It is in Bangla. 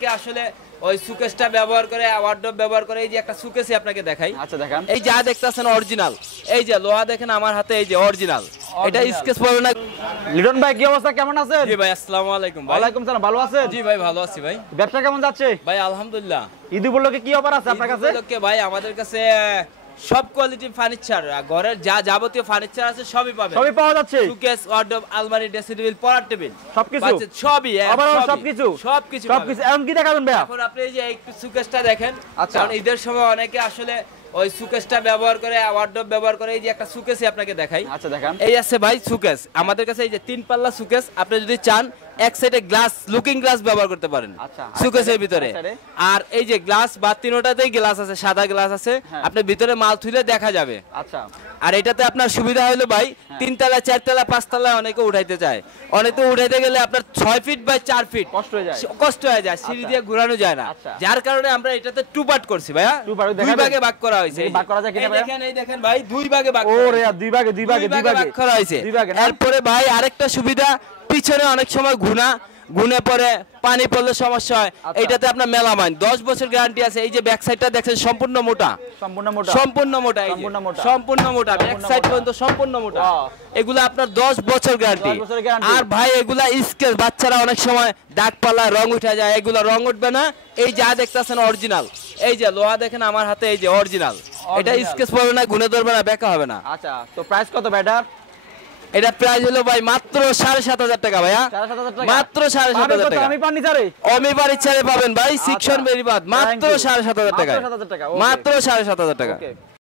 অনেকে আসলে ওই সুকেসটা ব্যবহার করে, ওয়ার্ডরোব ব্যবহার করে। এই যে একটা সুকেসই আপনাকে দেখাই। আচ্ছা দেখান। এই যা দেখতেছেন অরিজিনাল, এই যে লোহা দেখেন আমার হাতে, এই যে অরিজিনাল, এটা স্কেচ পড়বে না। লিটন ভাই কি অবস্থা, কেমন আছেন? জি ভাই, আসসালামু আলাইকুম ভাই। ওয়ালাইকুম সালাম, ভালো আছেন? জি ভাই, ভালো আছি ভাই। ব্যবসা কেমন যাচ্ছে ভাই আলহামদুলিল্লাহ। ঈদ উপলক্ষে কি অফার আছে আপনার কাছে? লোকে ভাই আমাদের কাছে সব কোয়ালিটির ফার্নিচার, ঘরের যা যাবতীয় ফার্নিচার আছে সবই পাবেন। সবই পাওয়া যাচ্ছে, সুকেস, ওয়ার্ডরোব, আলমারি, ড্রেসিং টেবিল, পড়ার টেবিল, সবকিছু সবই সবকিছু সবকিছু সবকিছু। এখন কি দেখাবেন ভাইয়া? এখন আপনি এই যে একটু সুকেসটা দেখেন। আচ্ছা। কারণ ঈদের সময় অনেকে আসলে ওই সুকেসটা ব্যবহার করে, ওয়ার্ডরোব ব্যবহার করে। এই যে একটা সুকেসই আপনাকে দেখাই। আচ্ছা দেখান। এই আছে ভাই সুকেস আমাদের কাছে, এই যে 3 পাল্লা সুকেস। আপনি যদি চান এক সাইডে গ্লাস, লুকিং গ্লাস ব্যবহার করতে পারেন আচ্ছা, সুকেসের ভিতরে। আরেক সাইডে? আর এই যে গ্লাস বা তিনটাতেই গ্লাস আছে, সাদা গ্লাস আছে। হ্যাঁ। আপনি ভিতরে মাল তুলে দেখা যাবে। আচ্ছা। আর এটাতে আপনার সুবিধা হলো ভাই, 3 তলা 4 তলা 5 তলা অনেকে উঠাইতে চায়। অনেকে উঠাইতে গেলে আপনার 6 ফিট বাই 4 ফিট কষ্ট হয়ে যায়। কষ্ট হয়ে যায়, সিঁড়ি দিয়ে ঘোরানো যায় না। আচ্ছা। যার কারণে আমরা এটাতে 2 পার্ট করছি ভাইয়া। 2 part দুই দেখাবেন? ভাগে ভাগ করা হয়েছে। দেখি ভাগ করা যায় কিনা এই ভাইয়া? দেখেন, এই দেখেন ভাই, 2 ভাগে ভাগ করা ওরে হয়েছে। আর দুই ভাগে ভাগ করা হয়েছে। দুই ভাগে না? এরপরে ভাই আরেকটা সুবিধা, পিছনে অনেক সময় গুনে পরে পানি পড়লে সমস্যা হয়। আচ্ছা। এটাতে আপনার মেলামাইন 10 বছর গ্যারান্টি আছে। এই যে ব্যাক সাইডটা দেখছেন সম্পূর্ণ মোটা, সম্পূর্ণ মোটা। সম্পূর্ণ মোটা, এই যে সম্পূর্ণ মোটা। সম্পূর্ণ মোটা, ব্যাক সম্পূর্ণ সাইড মোটা। পর্যন্ত সম্পূর্ণ মোটা। Wow. এগুলা আপনার 10 বছর গ্যারান্টি। 10 বছরের guarantee। আর ভাই এগুলা স্কেচ, বাচ্চারা অনেক সময় দাগ পাল্লা রং উঠে যায়, এগুলা রং উঠবে না। এই যা দেখতেছেন অরিজিনাল, এই যে লোহা দেখেন আমার হাতে, এই যে অরিজিনাল, এটা Original। স্কেচ পড়বে না, গুনে ধরবে না, বেকা হবে না। আচ্ছা, তো প্রাইস কত ব্যাটার? এটা প্রাইস হলো ভাই মাত্র 7,500 টাকা ভাইয়া। 7,500 টাকা? মাত্র 7,500 টাকা। আমি ফার্নিচারে আমি বাড়ির ছেড়ে পাবেন ভাই, আচ্ছা। সিকশন বেরিবাদ, মাত্র Thank you। 7,500 টাকা। মাত্র 7,500 টাকা, okay। মাত্র 7,500 টাকা। Okay।